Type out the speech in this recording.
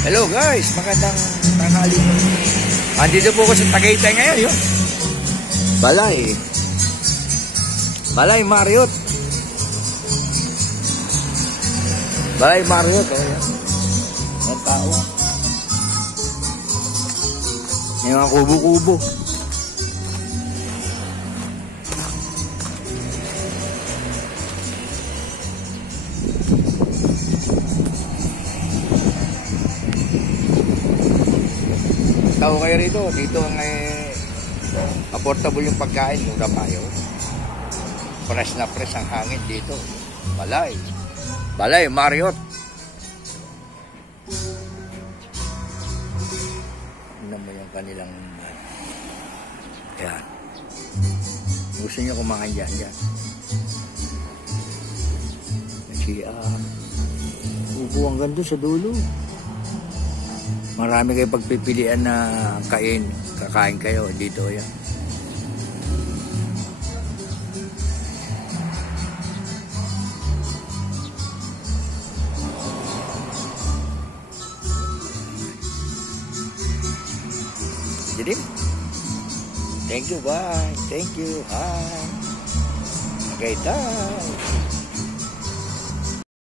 Hello guys, magandang tanghali. Andito po ako sa Tagaytay ngayon, yun. Balay Marriott. Balay Marriott, oh yan. Ang tao. May mga kubo-kubo. Tao kayo rito, dito affordable yung pagkain, mura pa yun. Fresh na fresh ang hangin dito. Balay Marriott. Tignan mo yung kanilang yan. Gusto nyo kumain dyan. Kasi upo hanggang doon sa dulo. Marami kayo pagpipilian na kakain kayo dito yan. Jadi, thank you, bye. Thank you, hi. Okay, bye.